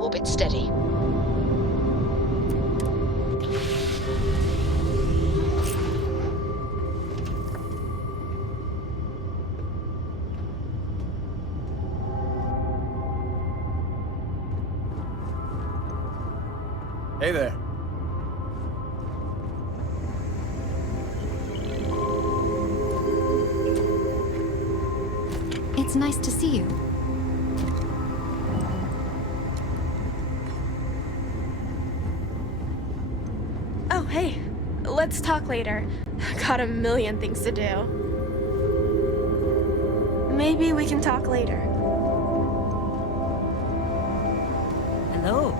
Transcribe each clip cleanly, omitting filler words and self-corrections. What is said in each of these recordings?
Orbit steady. Hey there. It's nice to see you. Oh, hey. Let's talk later. Got a million things to do. Maybe we can talk later. Hello.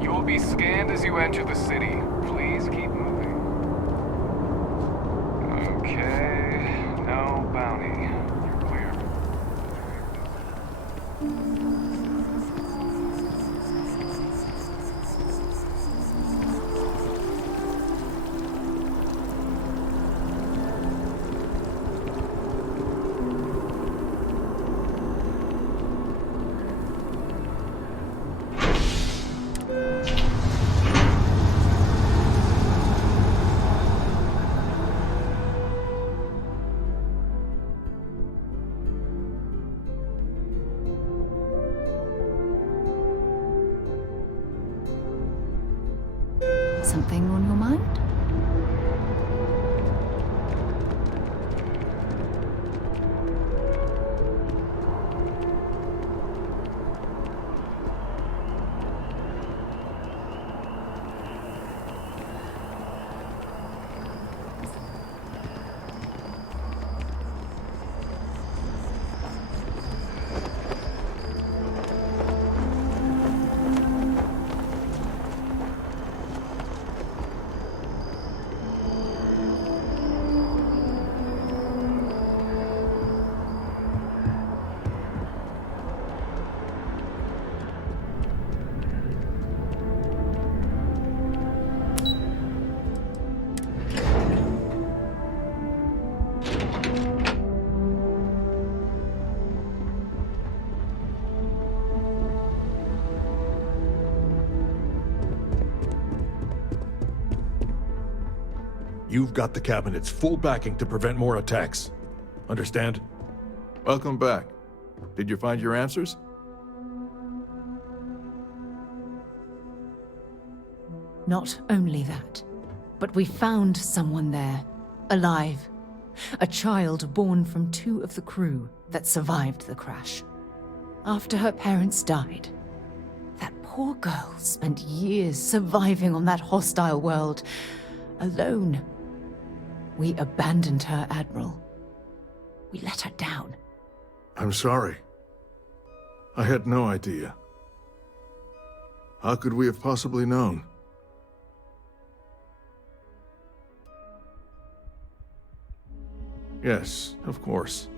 You will be scanned as you enter the city. Please keep moving. Okay, no bounty. You're clear. Something on your mind? You've got the cabinet's full backing to prevent more attacks. Understand? Welcome back. Did you find your answers? Not only that, but we found someone there, alive. A child born from 2 of the crew that survived the crash. After her parents died, that poor girl spent years surviving on that hostile world, alone. We abandoned her, Admiral. We let her down. I'm sorry. I had no idea. How could we have possibly known? Yes, of course.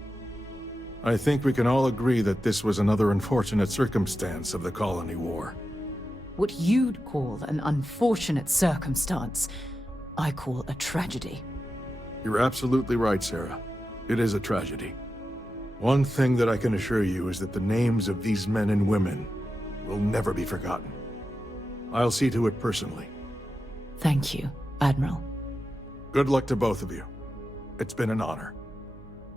I think we can all agree that this was another unfortunate circumstance of the colony war. What you'd call an unfortunate circumstance, I call a tragedy. You're absolutely right, Sarah. It is a tragedy. One thing that I can assure you is that the names of these men and women will never be forgotten. I'll see to it personally. Thank you, Admiral. Good luck to both of you. It's been an honor.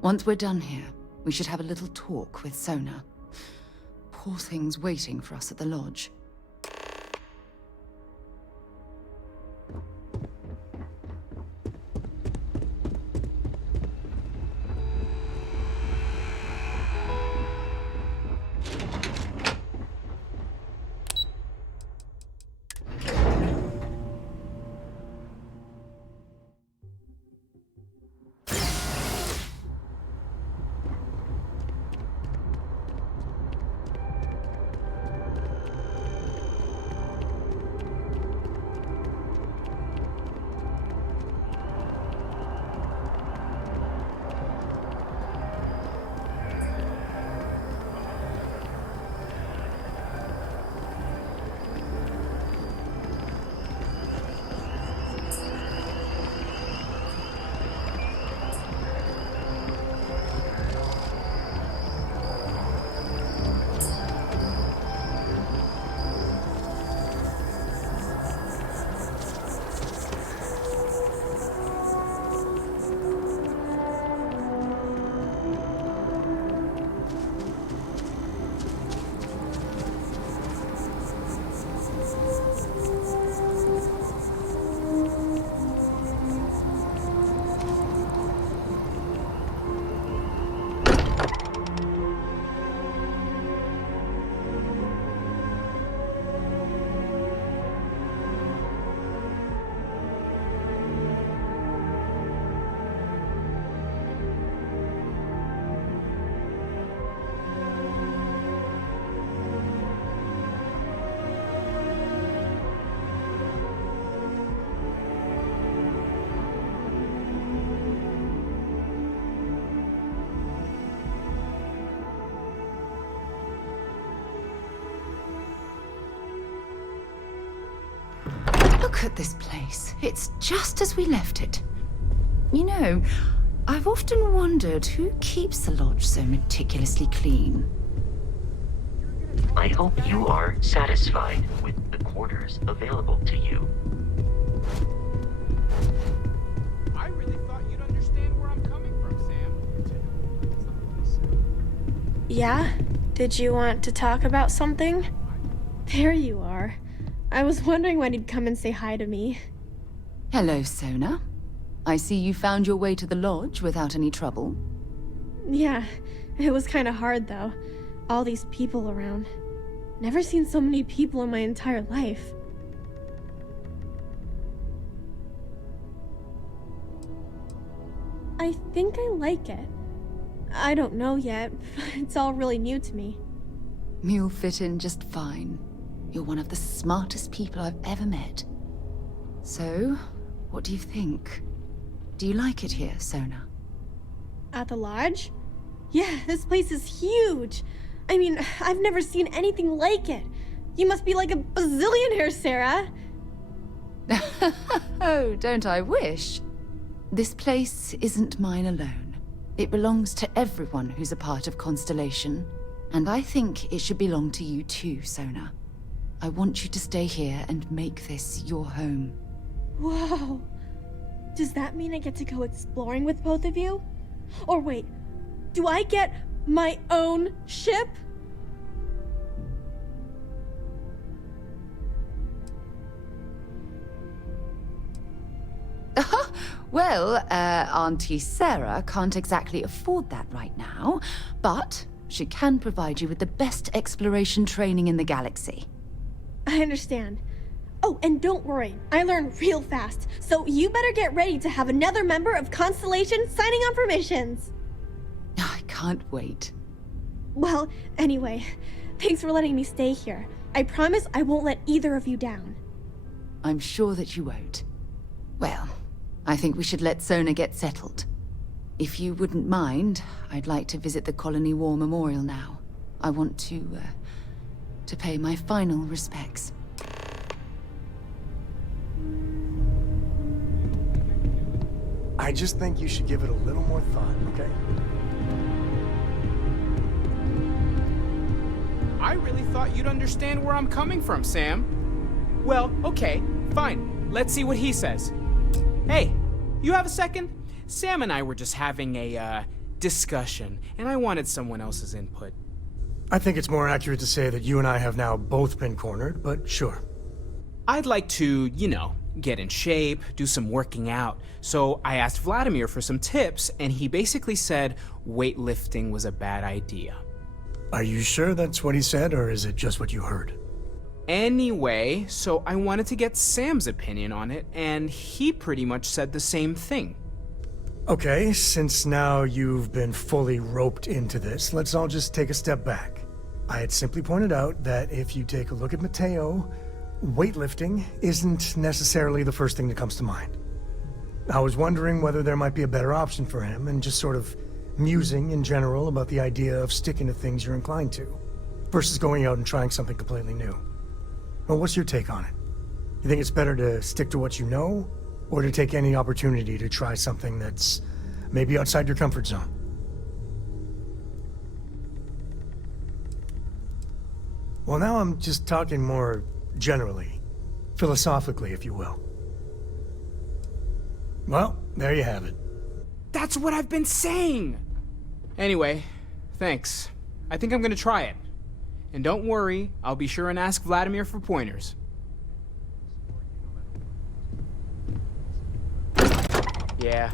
Once we're done here, we should have a little talk with Sona. Poor thing's waiting for us at the lodge. Look at this place. It's just as we left it. You know, I've often wondered who keeps the lodge so meticulously clean. I hope you are satisfied with the quarters available to you. I really thought you'd understand where I'm coming from, Sam. Yeah? Did you want to talk about something? There you are. I was wondering when he'd come and say hi to me. Hello, Sona. I see you found your way to the lodge without any trouble. Yeah, it was kind of hard though. All these people around. Never seen so many people in my entire life. I think I like it. I don't know yet. It's all really new to me. You'll fit in just fine. You're one of the smartest people I've ever met. So, what do you think? Do you like it here, Sona? At the lodge? Yeah, this place is huge. I mean, I've never seen anything like it. You must be like a bazillionaire, Sarah. Oh, don't I wish? This place isn't mine alone. It belongs to everyone who's a part of Constellation. And I think it should belong to you too, Sona. I want you to stay here and make this your home. Whoa. Does that mean I get to go exploring with both of you? Or wait, do I get my own ship? Well, Auntie Sarah can't exactly afford that right now, but she can provide you with the best exploration training in the galaxy. I understand. Oh, and don't worry, I learn real fast, so you better get ready to have another member of Constellation signing on for missions. I can't wait. Well, anyway, thanks for letting me stay here. I promise I won't let either of you down. I'm sure that you won't. Well, I think we should let Sona get settled. If you wouldn't mind, I'd like to visit the Colony War Memorial now. I want to pay my final respects. I just think you should give it a little more thought, okay? I really thought you'd understand where I'm coming from, Sam. Well, okay, fine. Let's see what he says. Hey, you have a second? Sam and I were just having a, discussion, and I wanted someone else's input. I think it's more accurate to say that you and I have now both been cornered, but sure. I'd like to, get in shape, do some working out. So I asked Vladimir for some tips, and he basically said weightlifting was a bad idea. Are you sure that's what he said, or is it just what you heard? Anyway, so I wanted to get Sam's opinion on it, and he pretty much said the same thing. Okay, since now you've been fully roped into this, let's all just take a step back. I had simply pointed out that if you take a look at Mateo, weightlifting isn't necessarily the first thing that comes to mind. I was wondering whether there might be a better option for him, and just sort of musing in general about the idea of sticking to things you're inclined to, versus going out and trying something completely new. Well, what's your take on it? You think it's better to stick to what you know, or to take any opportunity to try something that's maybe outside your comfort zone? Well, now I'm just talking more generally, philosophically, if you will. Well, there you have it. That's what I've been saying! Anyway, thanks. I think I'm gonna try it. And don't worry, I'll be sure and ask Vladimir for pointers. Yeah.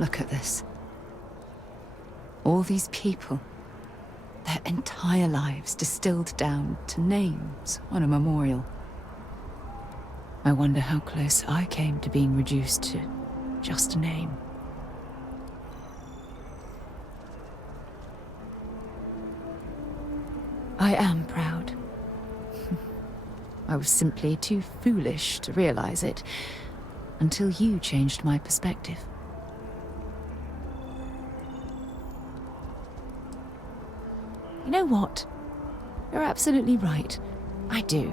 Look at this. All these people, their entire lives distilled down to names on a memorial. I wonder how close I came to being reduced to just a name. I am proud. I was simply too foolish to realize it until you changed my perspective. You know what? You're absolutely right. I do.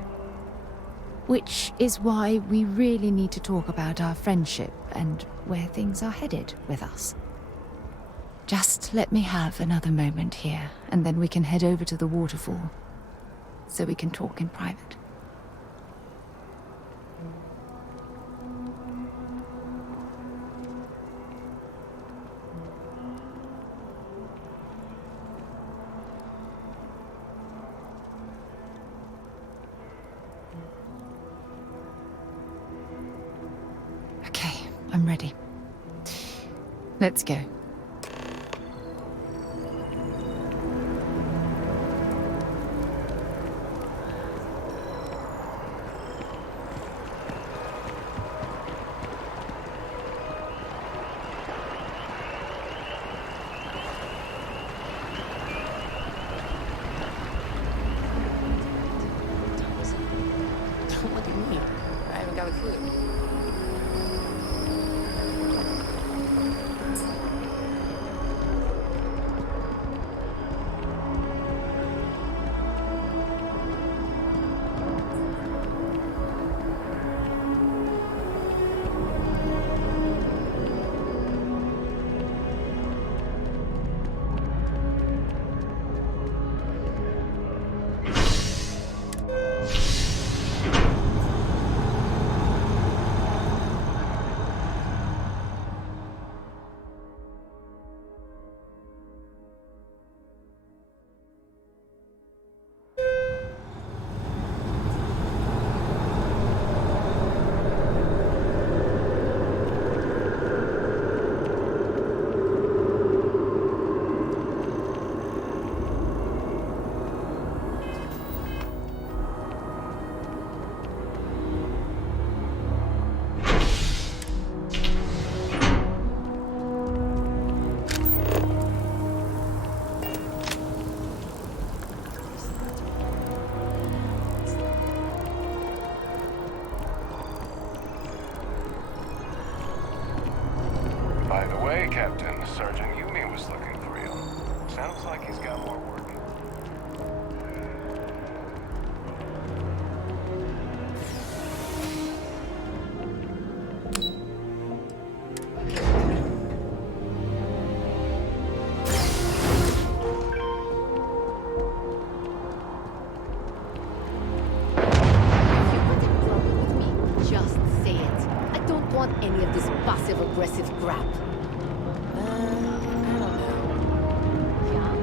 Which is why we really need to talk about our friendship and where things are headed with us. Just let me have another moment here, and then we can head over to the waterfall, so we can talk in private. Okay, I'm ready. Let's go. passive-aggressive grab. I don't know. Yeah?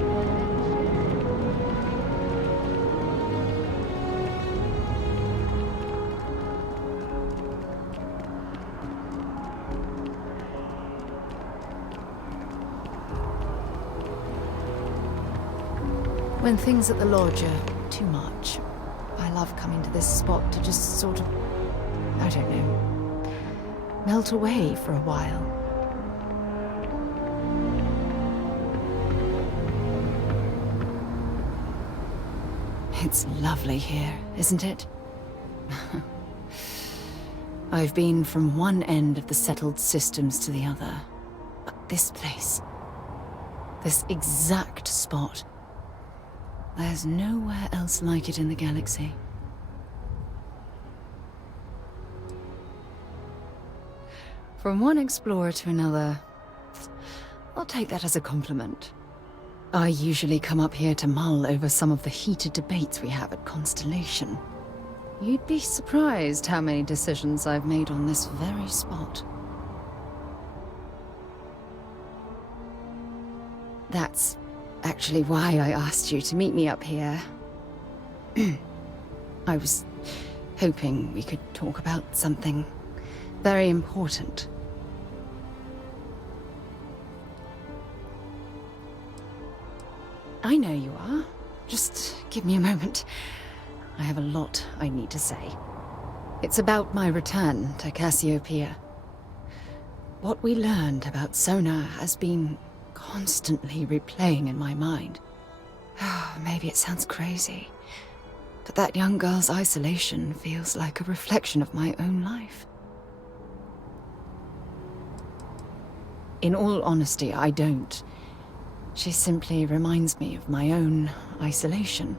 When things at the lodge are too much, I love coming to this spot to just sort of, I don't know, melt away for a while. It's lovely here, isn't it? I've been from one end of the settled systems to the other. But this place, this exact spot, there's nowhere else like it in the galaxy. From one explorer to another, I'll take that as a compliment. I usually come up here to mull over some of the heated debates we have at Constellation. You'd be surprised how many decisions I've made on this very spot. That's actually why I asked you to meet me up here. I was hoping we could talk about something very important. I know you are. Just give me a moment. I have a lot I need to say. It's about my return to Cassiopeia. What we learned about Sona has been constantly replaying in my mind. Maybe it sounds crazy, but that young girl's isolation feels like a reflection of my own life. In all honesty, I don't. She simply reminds me of my own isolation.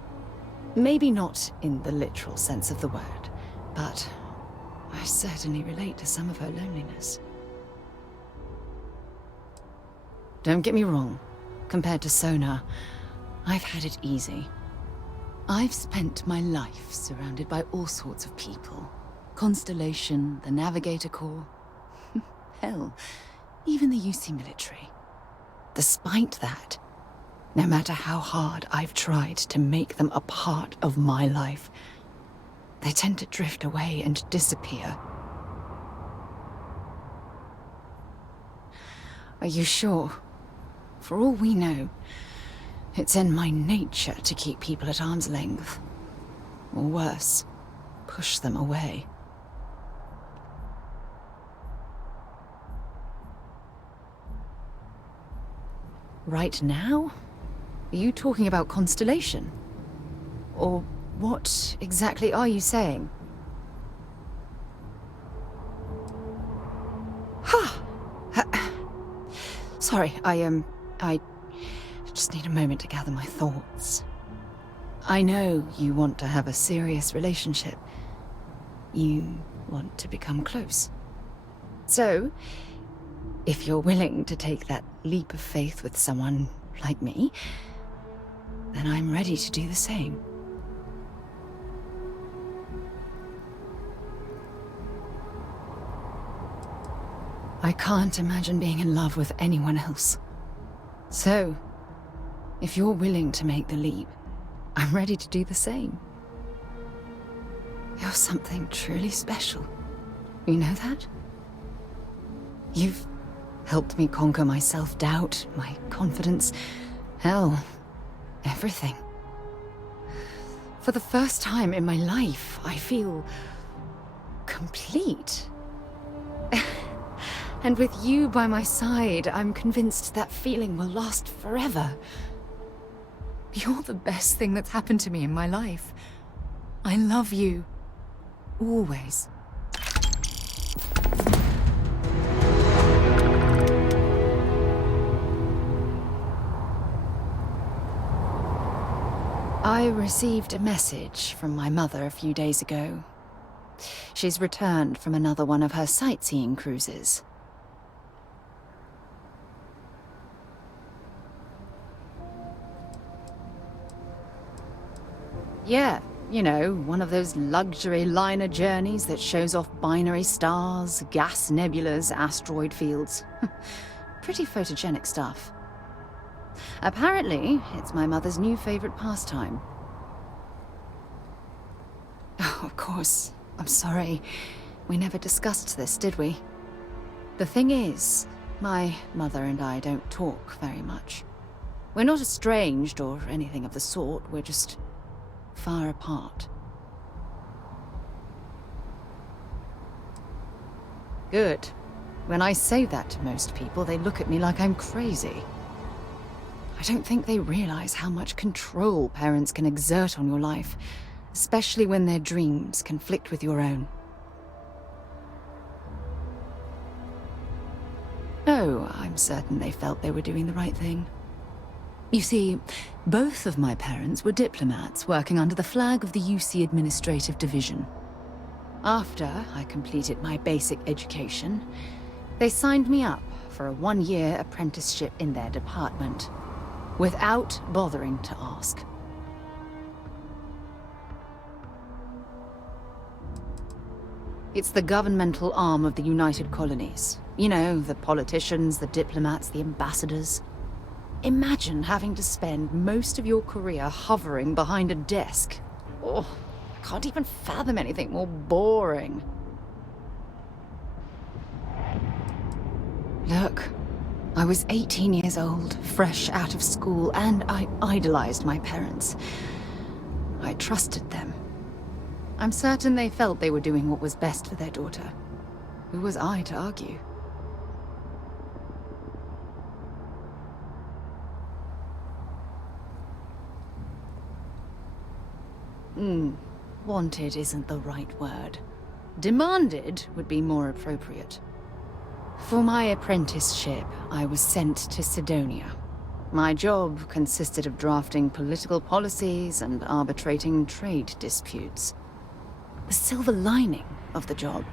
Maybe not in the literal sense of the word, but I certainly relate to some of her loneliness. Don't get me wrong. Compared to Sona, I've had it easy. I've spent my life surrounded by all sorts of people. Constellation, the Navigator Corps. Hell, even the UC military. Despite that, no matter how hard I've tried to make them a part of my life, they tend to drift away and disappear. Are you sure? For all we know, it's in my nature to keep people at arm's length. Or worse, push them away. Right now? Are you talking about Constellation? Or what exactly are you saying? Sorry, I just need a moment to gather my thoughts. I know you want to have a serious relationship. You want to become close. So, if you're willing to take that leap of faith with someone like me, then I'm ready to do the same. I can't imagine being in love with anyone else. So, if you're willing to make the leap, I'm ready to do the same. You're something truly special. You know that? You've helped me conquer my self-doubt, my confidence, hell, everything. For the first time in my life, I feel complete. And with you by my side, I'm convinced that feeling will last forever. You're the best thing that's happened to me in my life. I love you. Always. I received a message from my mother a few days ago. She's returned from another one of her sightseeing cruises. Yeah, You know, one of those luxury liner journeys that shows off binary stars, gas nebulas, asteroid fields. Pretty photogenic stuff. Apparently, it's my mother's new favorite pastime. Oh, of course. I'm sorry. We never discussed this, did we? The thing is, my mother and I don't talk very much. We're not estranged or anything of the sort, we're just far apart. Good. When I say that to most people, they look at me like I'm crazy. I don't think they realize how much control parents can exert on your life, especially when their dreams conflict with your own. Oh, I'm certain they felt they were doing the right thing. You see, both of my parents were diplomats working under the flag of the UC Administrative Division. After I completed my basic education, they signed me up for a one-year apprenticeship in their department, without bothering to ask. It's the governmental arm of the United Colonies. You know, the politicians, the diplomats, the ambassadors. Imagine having to spend most of your career hovering behind a desk. Oh, I can't even fathom anything more boring. Look, I was 18 years old, fresh out of school, and I idolized my parents. I trusted them. I'm certain they felt they were doing what was best for their daughter. Who was I to argue? Wanted isn't the right word. Demanded would be more appropriate. For my apprenticeship, I was sent to Sidonia. My job consisted of drafting political policies and arbitrating trade disputes. The silver lining of the job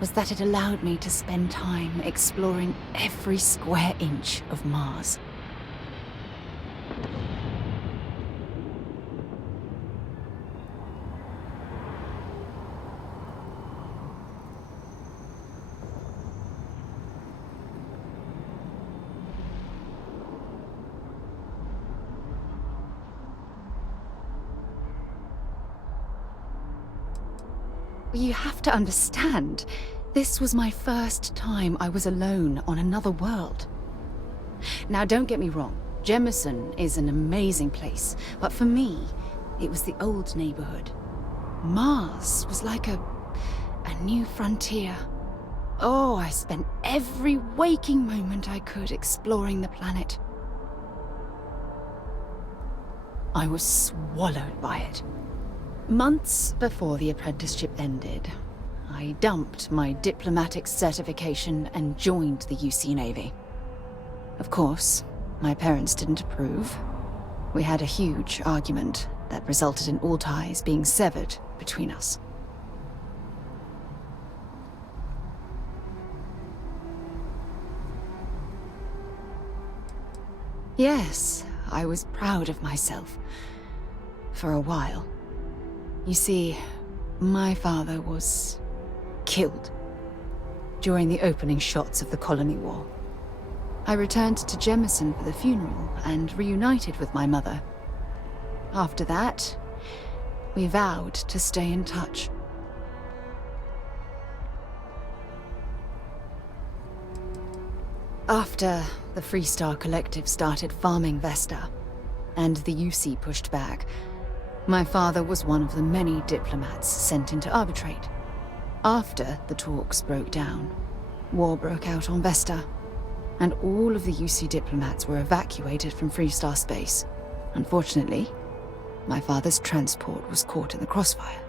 was that it allowed me to spend time exploring every square inch of Mars. You have to understand, this was my first time I was alone on another world. Now, don't get me wrong, Jemison is an amazing place, but for me, it was the old neighborhood. Mars was like a new frontier. Oh, I spent every waking moment I could exploring the planet. I was swallowed by it. Months before the apprenticeship ended, I dumped my diplomatic certification and joined the UC Navy. Of course, my parents didn't approve. We had a huge argument that resulted in all ties being severed between us. Yes, I was proud of myself. For a while. You see, my father was killed during the opening shots of the Colony War. I returned to Jemison for the funeral and reunited with my mother. After that, we vowed to stay in touch. After the Freestar Collective started farming Vesta, and the UC pushed back, my father was one of the many diplomats sent in to arbitrate. After the talks broke down, war broke out on Vesta, and all of the UC diplomats were evacuated from Freestar space. Unfortunately, my father's transport was caught in the crossfire.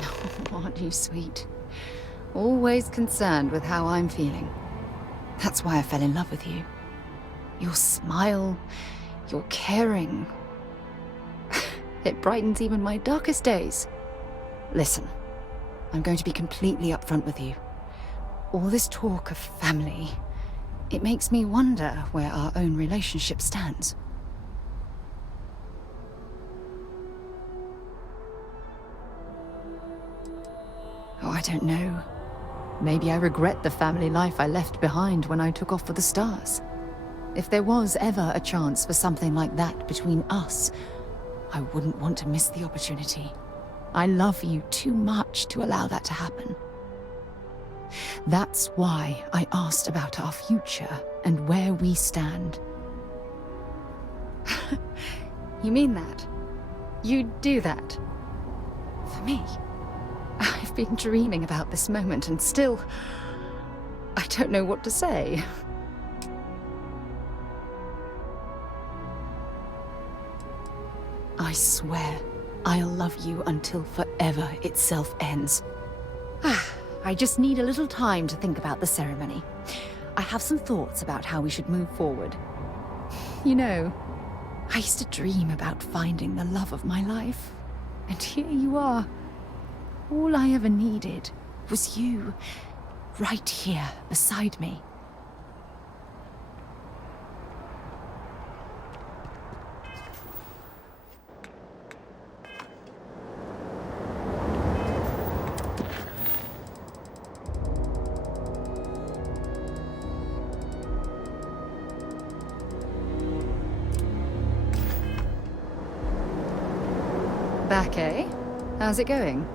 Oh, aren't you sweet? Always concerned with how I'm feeling. That's why I fell in love with you. Your smile, your caring. It brightens even my darkest days. Listen, I'm going to be completely upfront with you. All this talk of family, It makes me wonder where our own relationship stands. Oh, I don't know. Maybe I regret the family life I left behind when I took off for the stars. If there was ever a chance for something like that between us, I wouldn't want to miss the opportunity. I love you too much to allow that to happen. That's why I asked about our future and where we stand. You mean that? You'd do that? For me? I've been dreaming about this moment and still... I don't know what to say. I swear, I'll love you until forever itself ends. I just need a little time to think about the ceremony. I have some thoughts about how we should move forward. You know, I used to dream about finding the love of my life. And here you are. All I ever needed was you, right here beside me. Back, eh? How's it going?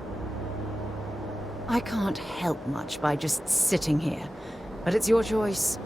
I can't help much by just sitting here, but it's your choice.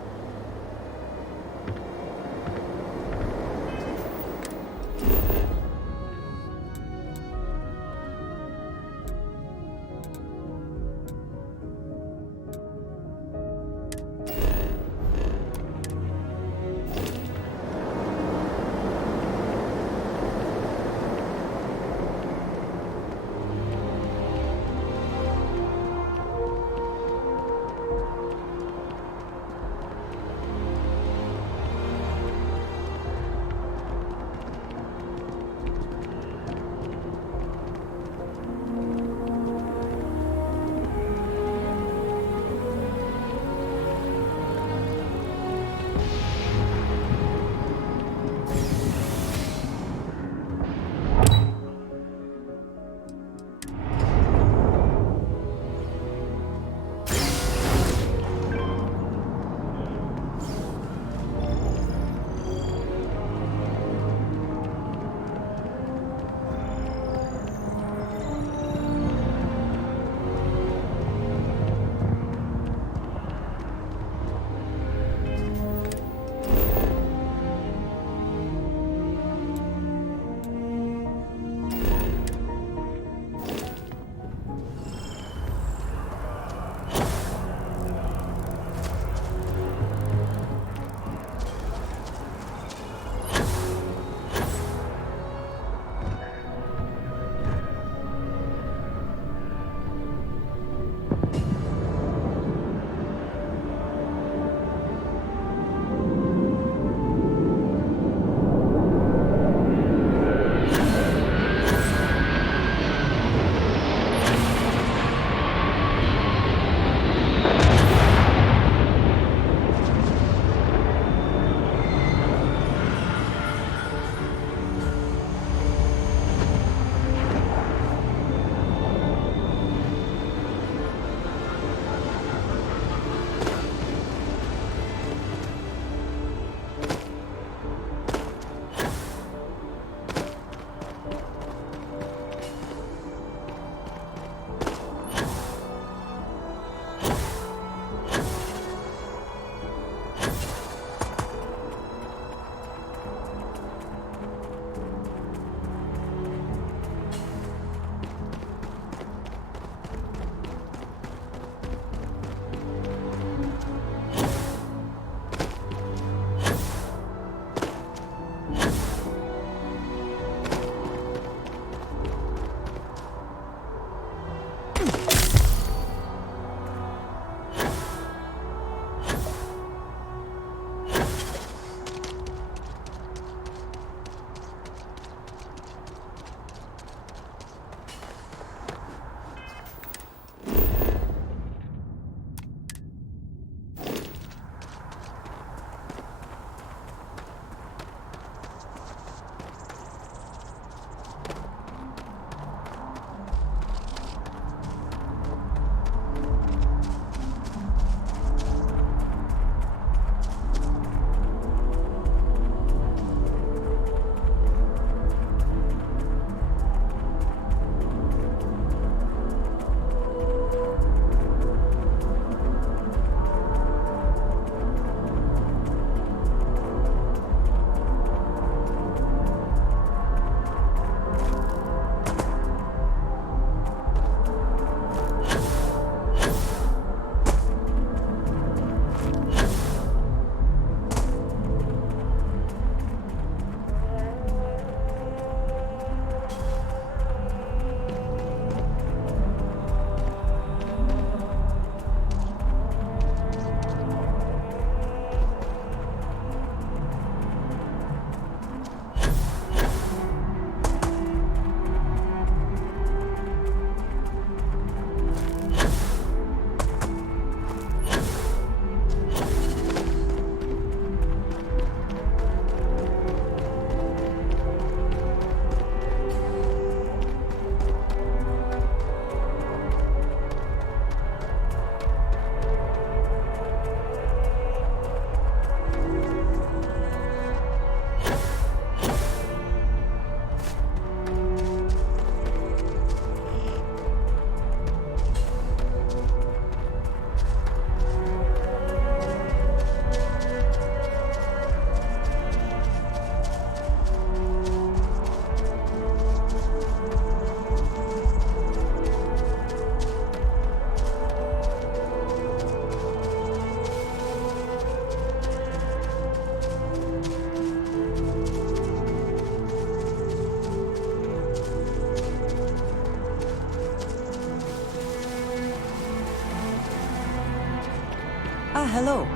hello.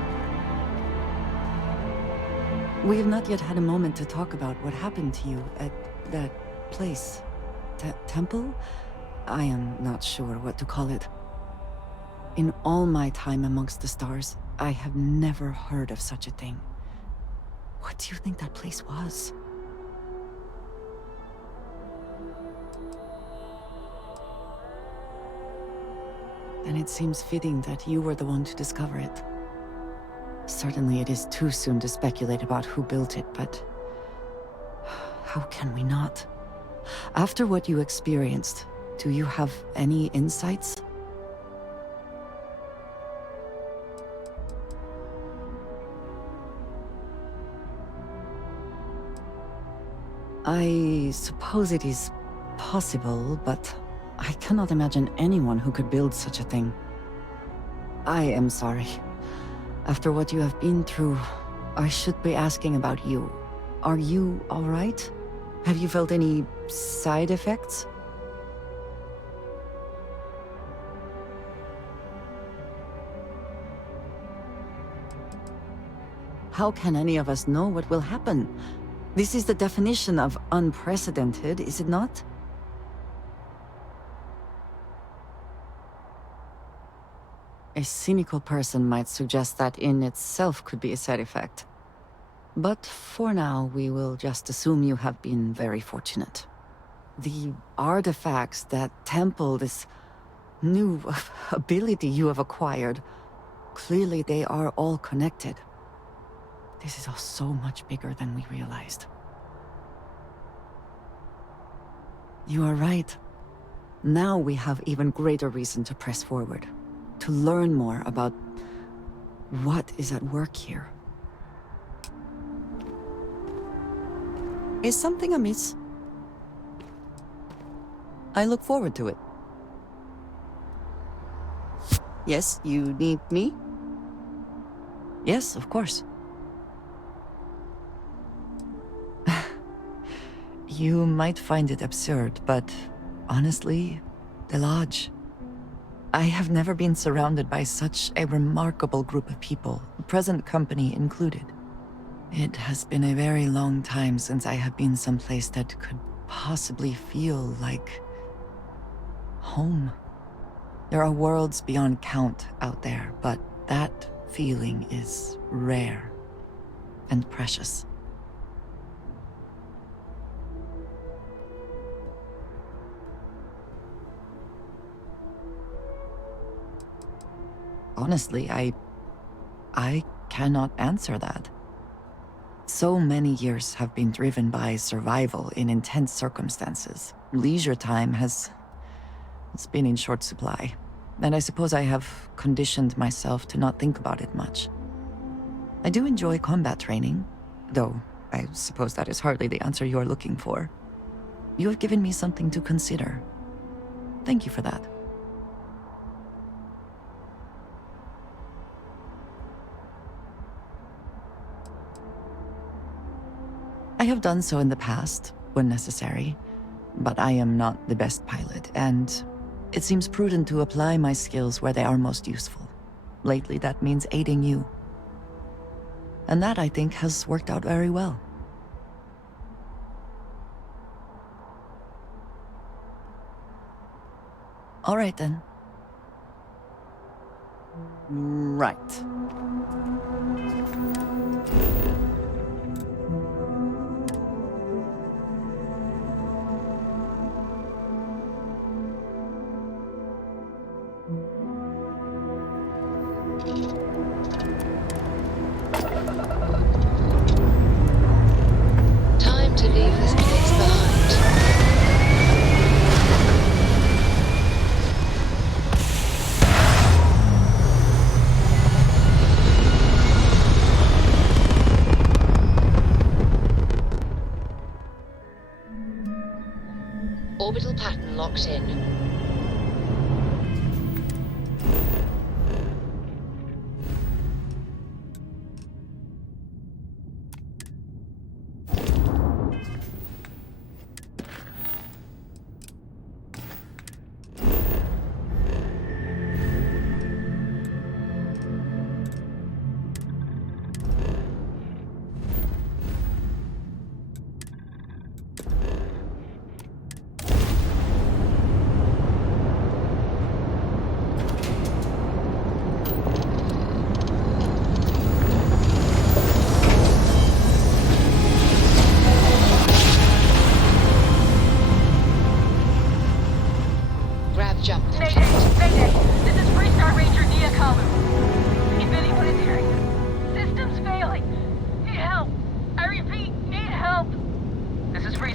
We have not yet had a moment to talk about what happened to you at that place. Temple? I am not sure what to call it. In all my time amongst the stars, I have never heard of such a thing. What do you think that place was? Then it seems fitting that you were the one to discover it. Certainly it is too soon to speculate about who built it, but how can we not? After what you experienced, do you have any insights? I suppose it is possible, but I cannot imagine anyone who could build such a thing. I am sorry. After what you have been through, I should be asking about you. Are you all right? Have you felt any side effects? How can any of us know what will happen? This is the definition of unprecedented, is it not? A cynical person might suggest that in itself could be a side effect. But for now, we will just assume you have been very fortunate. The artifacts, that temple, this new ability you have acquired, clearly they are all connected. This is all so much bigger than we realized. You are right. Now we have even greater reason to press forward, to learn more about what is at work here. Is something amiss? I look forward to it. Yes, you need me? Yes, of course. You might find it absurd, but honestly, the Lodge. I have never been surrounded by such a remarkable group of people, present company included. It has been a very long time since I have been someplace that could possibly feel like home. There are worlds beyond count out there, but that feeling is rare and precious. Honestly, I cannot answer that. So many years have been driven by survival in intense circumstances. Leisure time it's been in short supply, and I suppose I have conditioned myself to not think about it much. I do enjoy combat training, though I suppose that is hardly the answer you are looking for. You have given me something to consider. Thank you for that. I have done so in the past, when necessary, but I am not the best pilot, and it seems prudent to apply my skills where they are most useful. Lately, that means aiding you. And that, I think, has worked out very well. All right, then. Right. Time to leave this place behind. Orbital pattern locked in.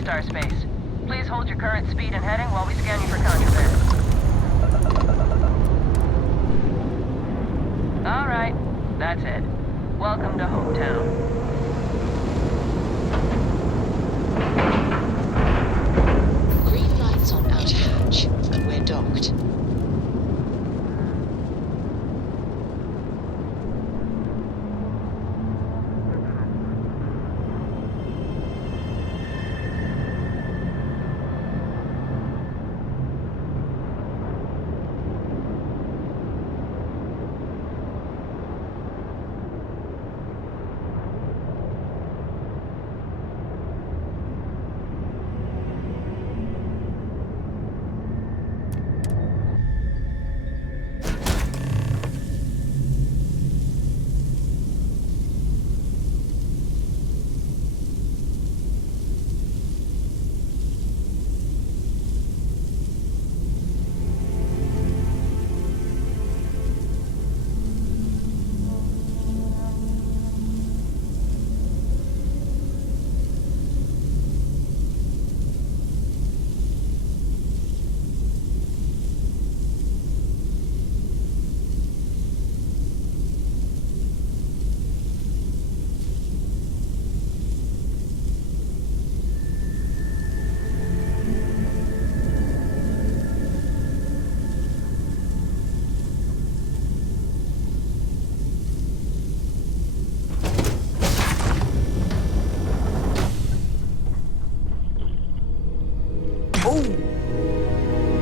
starspace. Please hold your current speed and heading while we scan you for contraband. All right, that's it. Welcome to hometown. Green lights on outer hatch, and we're docked.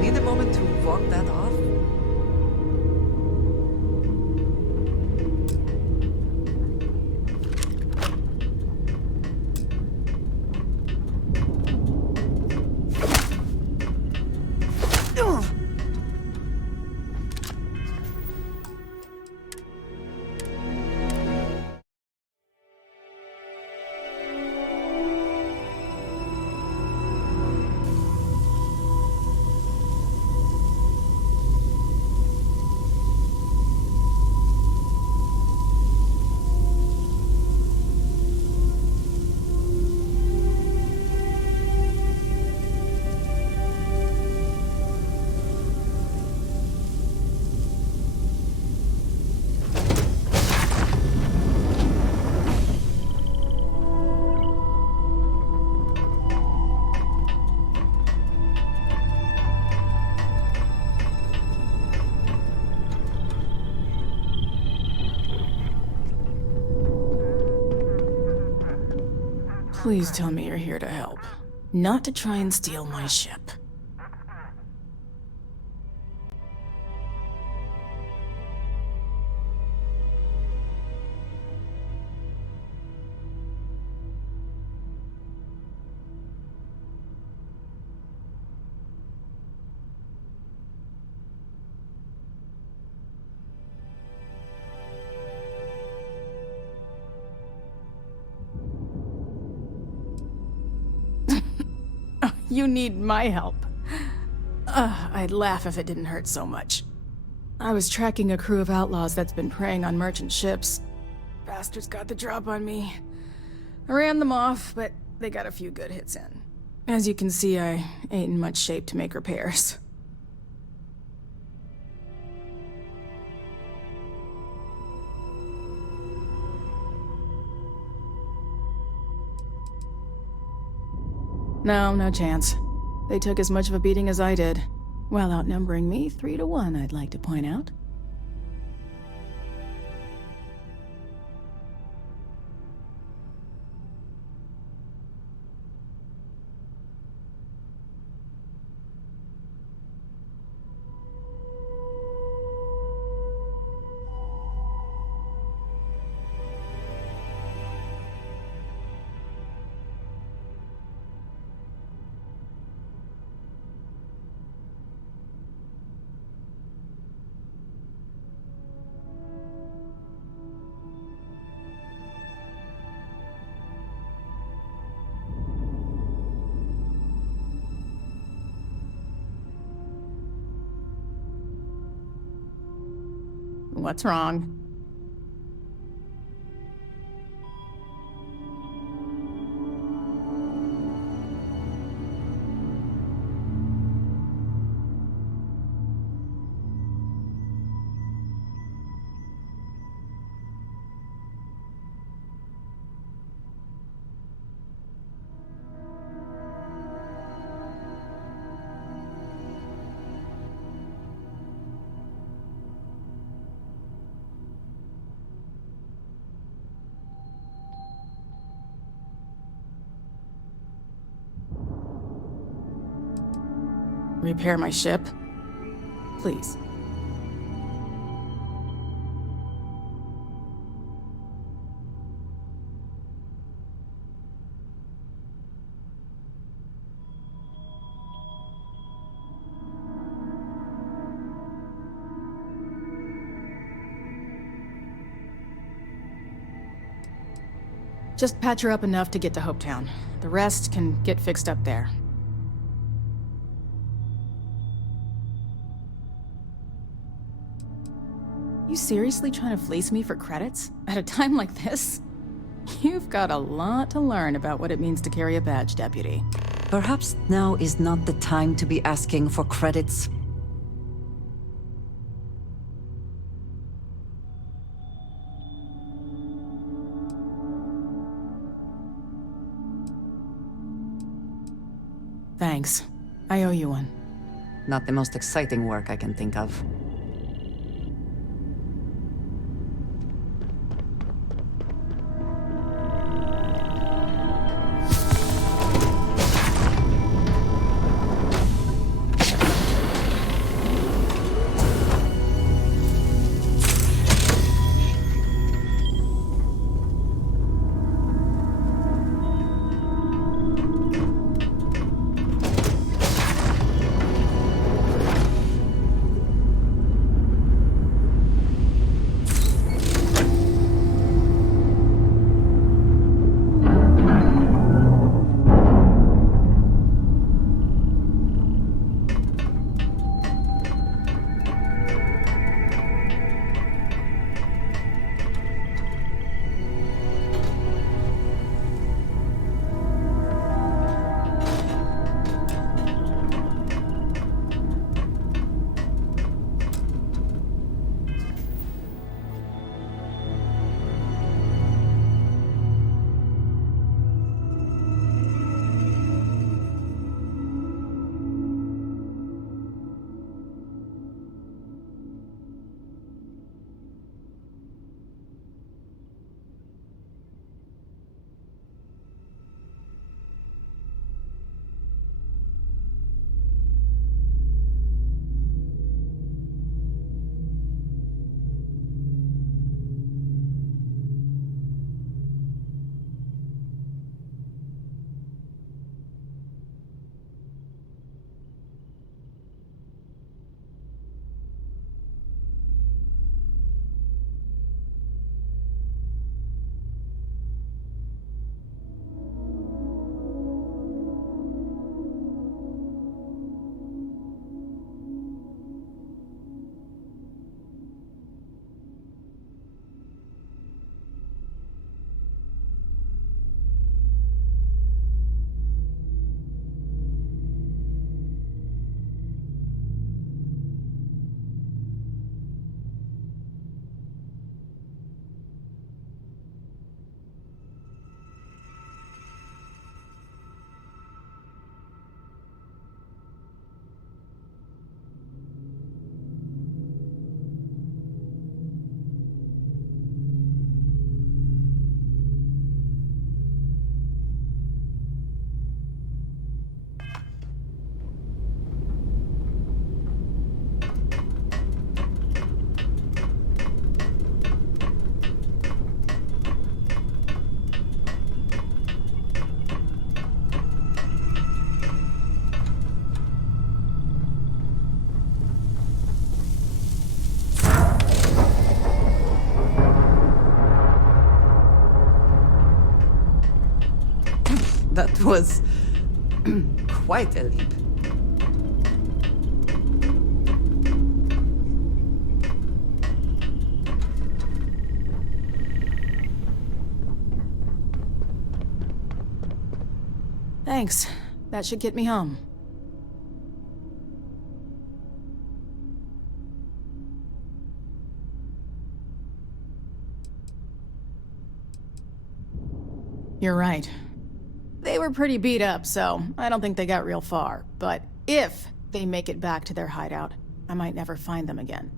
Need a moment to walk that off? Please tell me you're here to help, not to try and steal my ship. You need my help. I'd laugh if it didn't hurt so much. I was tracking a crew of outlaws that's been preying on merchant ships. Bastards got the drop on me. I ran them off, but they got a few good hits in. As you can see, I ain't in much shape to make repairs. No chance. They took as much of a beating as I did, while outnumbering me 3-1, I'd like to point out. What's wrong? repair my ship? Please. Just patch her up enough to get to Hopetown. The rest can get fixed up there. You seriously trying to fleece me for credits? At a time like this? You've got a lot to learn about what it means to carry a badge, Deputy. Perhaps now is not the time to be asking for credits. Thanks. I owe you one. Not the most exciting work I can think of. That was quite a leap. Thanks. That should get me home. You're right. They were pretty beat up, so I don't think they got real far. But if they make it back to their hideout, I might never find them again.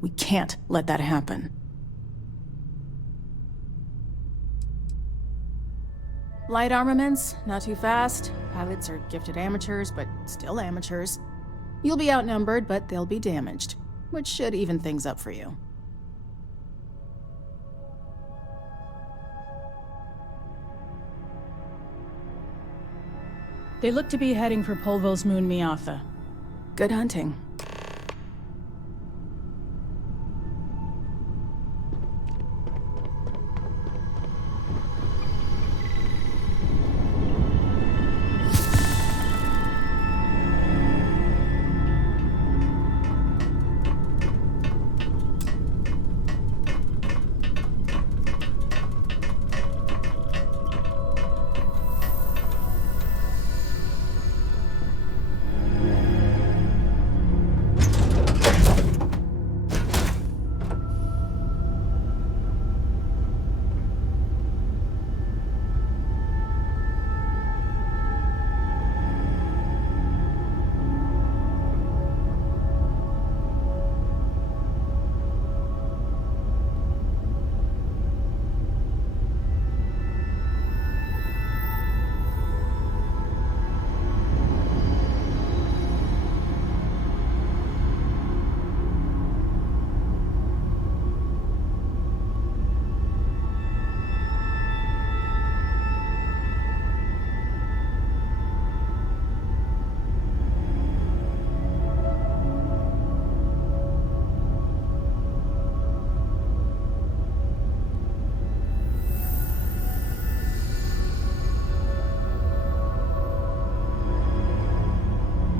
We can't let that happen. Light armaments, not too fast. Pilots are gifted amateurs, but still amateurs. You'll be outnumbered, but they'll be damaged, which should even things up for you. They look to be heading for Polvo's moon Miatha. Good hunting.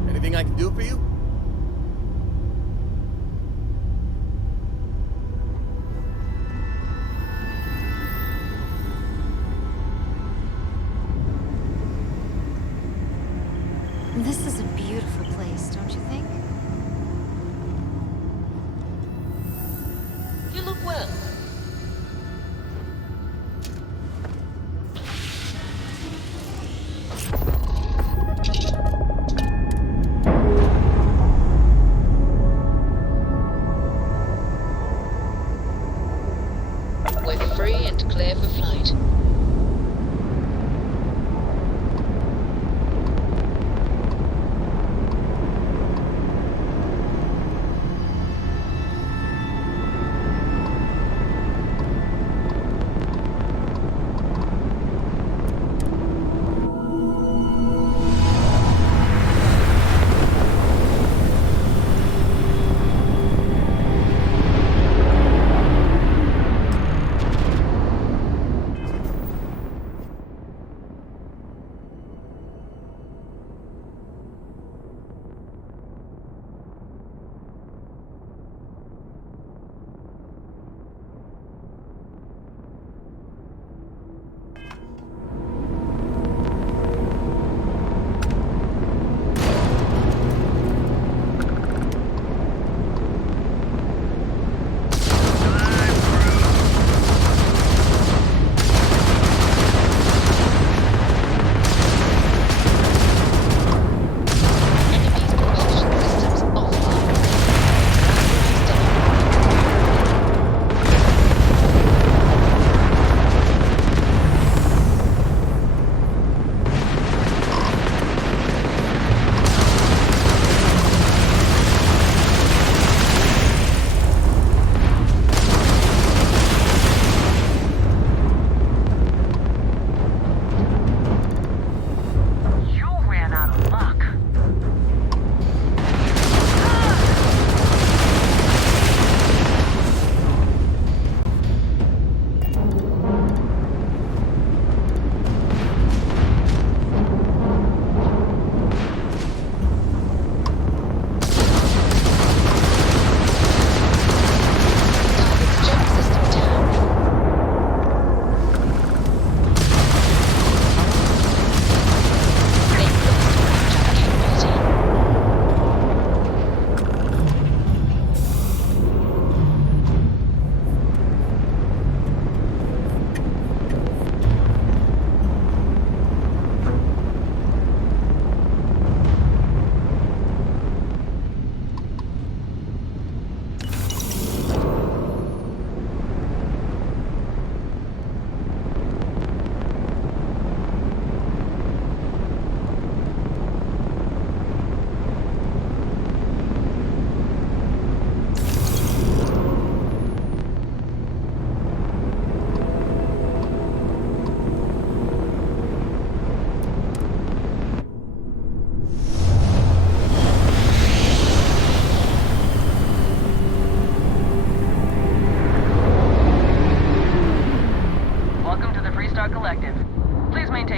Anything I can do for you? This is a beautiful place, don't you think? You look well. We're free and clear for flight.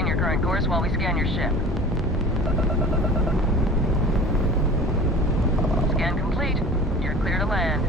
Maintain your current course while we scan your ship. Scan complete. You're clear to land.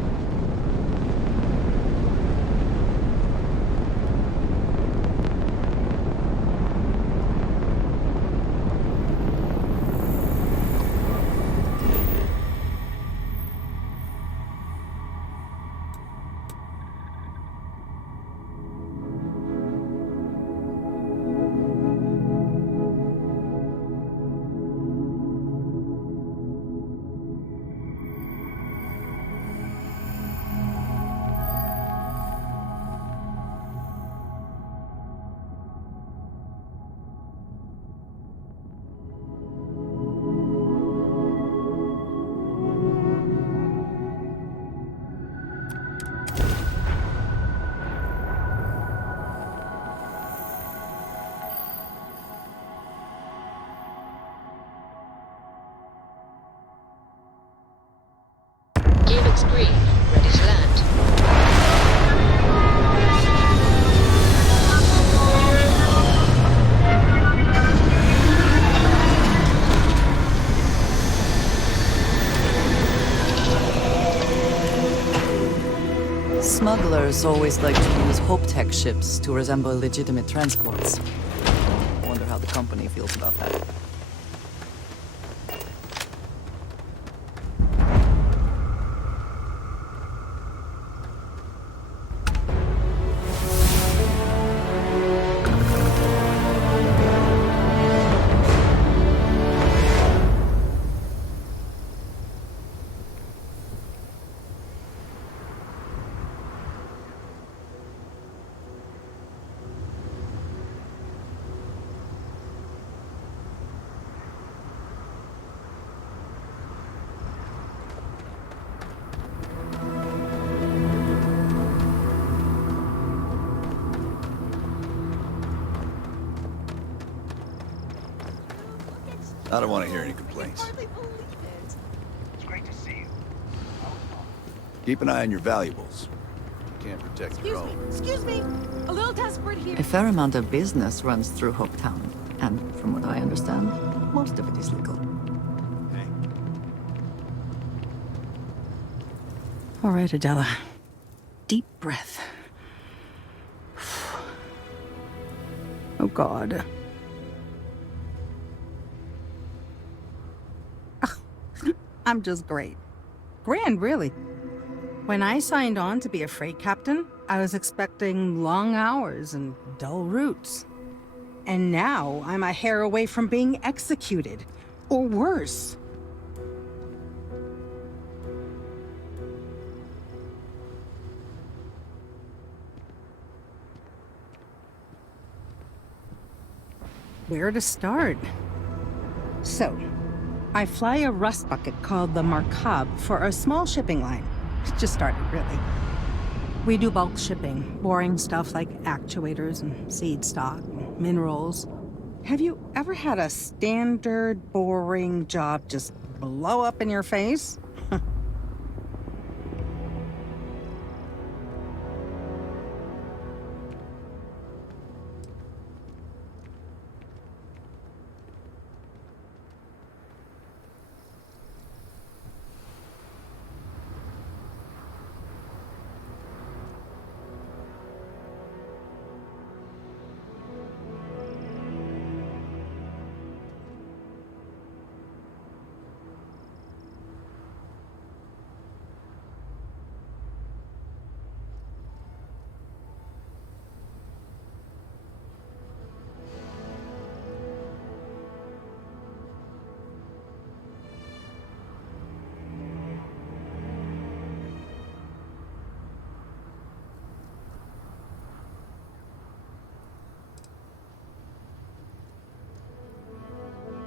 Helix green. Ready to land. Smugglers always like to use Hope Tech ships to resemble legitimate transports. Wonder how the company feels about that. I don't want to hear any complaints. It's great to see you. Keep an eye on your valuables. You can't protect your own. Excuse me. A little desperate here. A fair amount of business runs through Hopetown, and from what I understand, most of it is legal. All right, Adela. Deep breath. Oh, God. I'm just great. Grand, really. When I signed on to be a freight captain, I was expecting long hours and dull routes. And now I'm a hair away from being executed. Or worse. Where to start? So, I fly a rust bucket called the Markab for a small shipping line. It just started, really. We do bulk shipping, boring stuff like actuators and seed stock, and minerals. Have you ever had a standard, boring job just blow up in your face?